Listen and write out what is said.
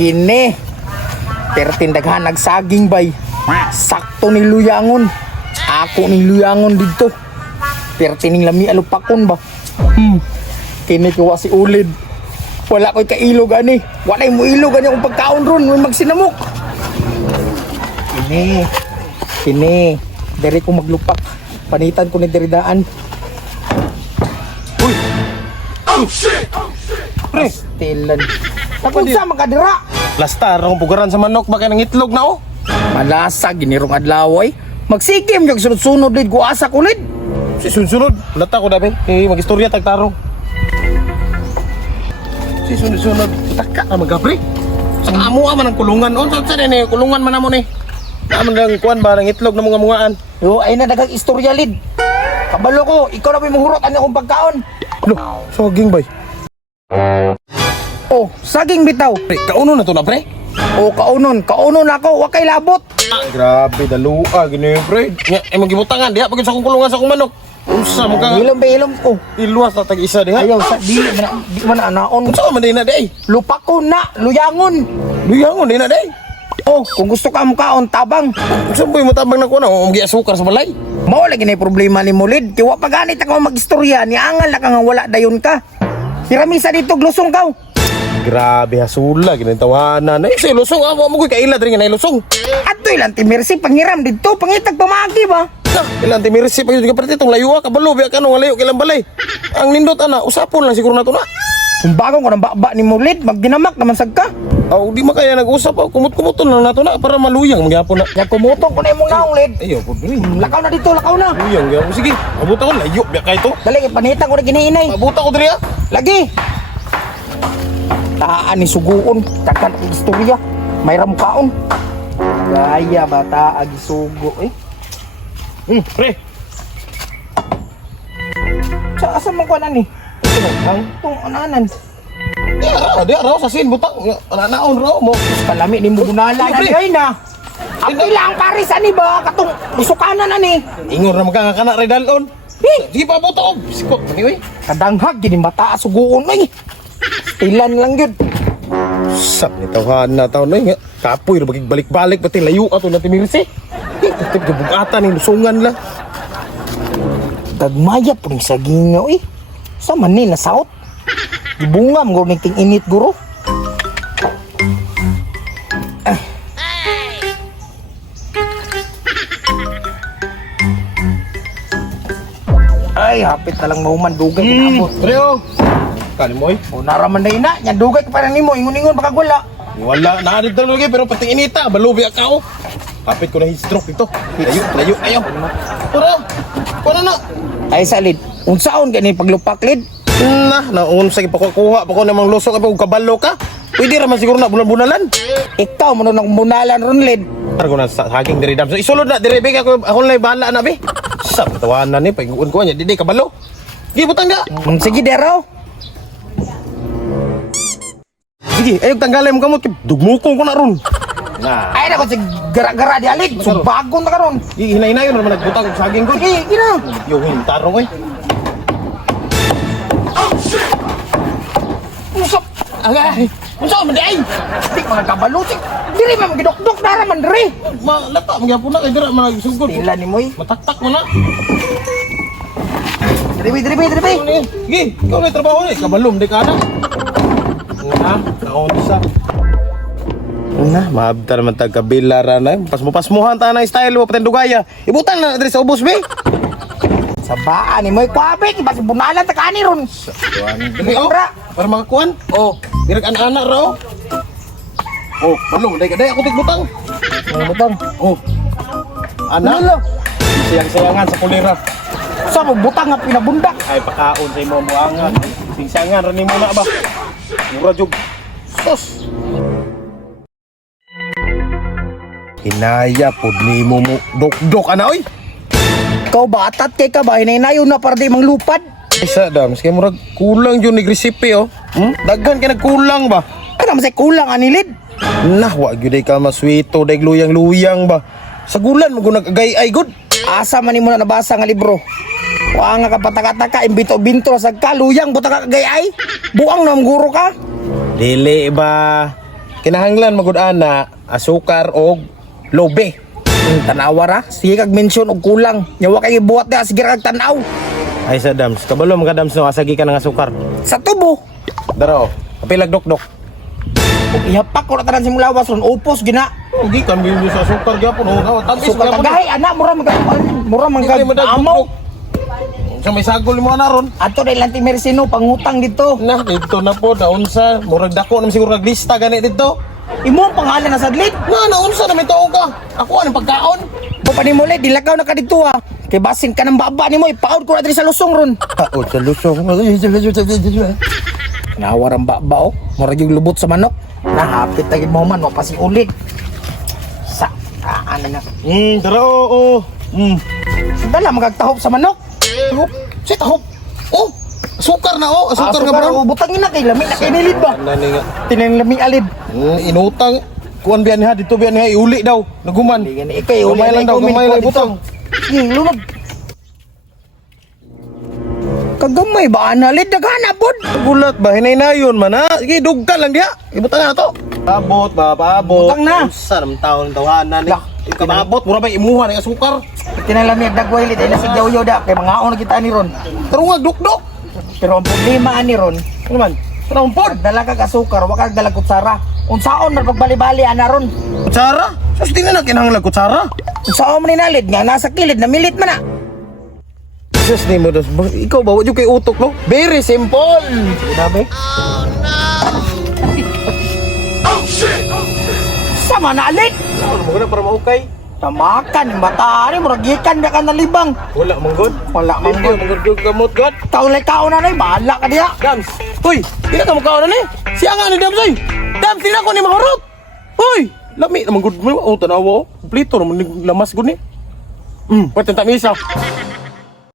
Kini. Pertindaghan nagsaging bay. Sakto ni luyangon. Ako ni luyangon dito. Pertining lami alupakon ba. Kini kuha si ulid. Wala ko'y kailog ani. Wala mo ilog ani akong pagkaon ron. May magsinamok. Kini. Dari ko maglupak. Panitan ko ni deridaan. Uy! Oh shit! Pre! Stilan. Nakunsa makadira. Lastar akong pugaran sa manok baka nang itlog na oh. Malasa ginirong adlaway. Magsikim yung sunod-sunod lid ko asa kulid. Si sunod lata ko dabi. Magistorya tagtarong. Si sunod taka na magapre. Sa amo man ang kulungan. Unsa sa ni kulungan man namo ni. Naman lang kuan ba ng itlog na mga mungaan. Yo ay na dagang istorya lid. Kabalo ko, ikaw na may mahurot ani akong pagkaon. Lo, saging bay. Oh, saging bitaw. Pre, kauno na to na pre. Oh, kaunon ako, wa kay labot. Grabe dalua gini pre. Nya ay magibutangan diha pagid sa akong kulungan sa akong manok. Unsa man ka? Hilom ko. Iluwas na tag-isa diha. Ayaw sa di man anaon. Unsa man din na day? Lupak ko na, luyangon. Luyangon din na day. Oh, kung gusto ka mukaon tabang. Unsa boy mo tabang na ko na ug asukar sa balay. Mao lagi na problema ni Mulid. Kiwa pa ganit ako magistorya ni angal na ka nga wala dayon ka. Siramisa dito glusong ka. Grabe hasula ginatawanan. Ay say lusong amo mo koy kaila diri nga lusong. Atoy lang ti Mercy panghiram dito, pangitag pamagi ba? Ilang timirisi pa yung kapatid itong layuwa kabalo biya ka nung layo kilang balay. Ang nindot ana usapon lang siguro na to na. Kung bagong ko ng baba ni Mulid, magdinamak naman sag ka. Aw di makaya nag-usap aw kumot-kumoton lang nato na para maluyang magyapon na. Ya kumutong ko na imong naong lid. Ayo pud diri. Lakaw na dito, lakaw na. Luyang gyapon sige. Abuta ko layo biya kay to. Dali panita ko na giniinay. Abuta ko diri ah. Lagi. Taan ni suguon, takan ang istorya. May ramkaon. Gaya bata agi sugo eh. Pre. Sa asa man ko na ni? Ang tong ananan. Dia raw sa sin butang. Naon raw mo. Kalami ni mo bunala na Pre. ay na. Ang ilang paris ani ba katong usukanan ani. Ingon na magkakana ray dalon. Di pa abuta ko. Sikot anyway. Kadanghag gini mata suguon ay. Ilan lang yun. Sap ni tawhan na taon na kapoy ra balik-balik pati layo ato na timirisi. Tetep gabugatan ni lusungan lang. Gagmaya po rin sa gingaw eh. Sa manin na saot. Ibungam ko ting init guro. Ay, hapit na lang mahuman dugay kinabot. Reo. Kani mo eh. O naraman na ina, yan dugay ka pa rin mo, ingon-ingon baka wala. Wala, naarit na lagi pero pati inita, balubi ka oh. Kapit ko na stroke ito. Layo, ayaw. Para na. Ay salid, unsaon gani paglupak lid? Naon sa ipakukuha pa ko namang lusok kapag kabalo ka. Pwede raman siguro na bulan-bunalan. Ikaw mo nang munalan ron lid. Targo na sa haging diri dam. So isulod na diri big ako na bahala na be. Sa tawanan ni pag-uon ko nya di kabalo. Gibutang ga. Sige deraw. Sige, ayog tanggalay mo kamot. Dugmukong ko na ron. Nah. Ay na ko si gara-gara di alid. So bagon na karon. Hinay-hinayon naman nagbutang og saging ko. Sige, gina. Yung tarong eh. Usap. Agay. Usap man di ay. Di mga kabalo. Diri man gidok-dok dara man diri. Malata magyapon na kay dira man nagsugod. Tila ni moy. Mataktak mo na. Diri. Sige, ikaw may trabaho ni. Kabalom, di ka na. Kaunsa. Maabtar man tagkabilara na. Pasmo-pasmuhan ta na style mo patay dugaya. Ibutan na diri sa ubos be. Sa baan ni moy kwabe, basi bunalan ta kani ron. Dili oh. Para makakuan. Oh, direk anak-anak ra oh. Oh, balong day ako tigbutang. Butang. Oh. Anak. Sayang-sayangan sa kulira. Sa butang nga pinabundak. Ay pakaon sa imo buangan. Singsangan ra nimo na ba. Mura jug. Tos. Inaya pod nimo mo dok-dok ana oy. Ikaw ba atat kay ka ba hinay-nayon na para di manglupad? Isa dams kay murag kulang jud ni recipe oh. Daghan kay nagkulang ba? Ano masay kulang anilid? Nah, wa gyud ka maswito dag luyang-luyang ba. Sa gulan mo nagagay ay good. Asa man nimo na nabasa nga libro? Wa nga ka pataka-taka imbito-binto sa kaluyang buta ka gayay. Buang na guro ka. Dili ba? kinahanglan magud ana asukar og lobe. Tanawa ra, sige kag mention og kulang. Nyawa kay buhat na sige kag tanaw. Ay sa dams, kabalo mga dams no asagi ka ng asukar. Sa tubo. Daro, kapilag dok-dok. Ug ihapak ko ra tanan si mulawas ron upos gina. Ugi kan biyo sa asukar gyapon oh, tamis Sukar gyapon. tagahay ana mura man kag amaw. Sa may sagol mo na ron. Ato dai lanti Mersino pangutang dito. Na dito na po naunsa, murag dako na siguro naglista gani dito. Imo ang pangalan na sadlit. Naunsa na may tuo ka. Ako anong pagkaon? O pa ni muli dilakaw na ka dito ha. Kay basin ka ng baba nimo ipaud ko na diri sa lusong ron. Taot sa lusong. Nawar ang baba oh. Mura yung lubot sa manok. Nahapit na mo man mapasiulit. Sa ano na. Daro oo. Dala magagtahop sa manok. Tahop. Si tahop. Oh, asukar na oh, asukar nga bro. Butangin na kay lami na kay nilid ba? Nani nga. Tinang lami alid. Inutang. Kuan biyan ha dito biyan ha iuli daw. Naguman. Hindi ikay uli Gamay lang daw, gamay lang butang. Lunod. Kagamay ba analid daghana pod? Gulat ba hinay-nayon man ha? Sige dugkan lang diha. Ibutang na to. Paabot ba, paabot. Butang na. Sa nam taon tawhanan ni. Lah, Ikaw paabot mura ba imuha ng asukar? Tinang lami dagway lid ay nasig yaw da kay mga na kita ni ron. Tarong duk-duk. Pero ang problema ani ron, Ano man? Tarong pod. dala ka asukar, wa kag dala kutsara. Unsaon man pagbali-bali ana ron? Kutsara? Sus di na kinahanglan kutsara. Unsaon man ninalid nga nasa kilid na milit man na. Sus ni mo dos. Ikaw ba wala kay utok no? Very simple. Grabe. Sama na alit. Ano mo na para maukay? Tamakan, mata ni murag gikan na ka nalibang. Wala manggod. Wala man Manggod, manggod gamot god. Taulay kaon na nay, bahala ka diha. Dams. Hoy, pila ka mukha na ni? Siya nga ni Dams oy. Dams sila ko ni mahurot. Hoy, lami na manggod mo. Oh, tanawa oh. Kompleto naman ni lamas gud ni. Pwede tamisa.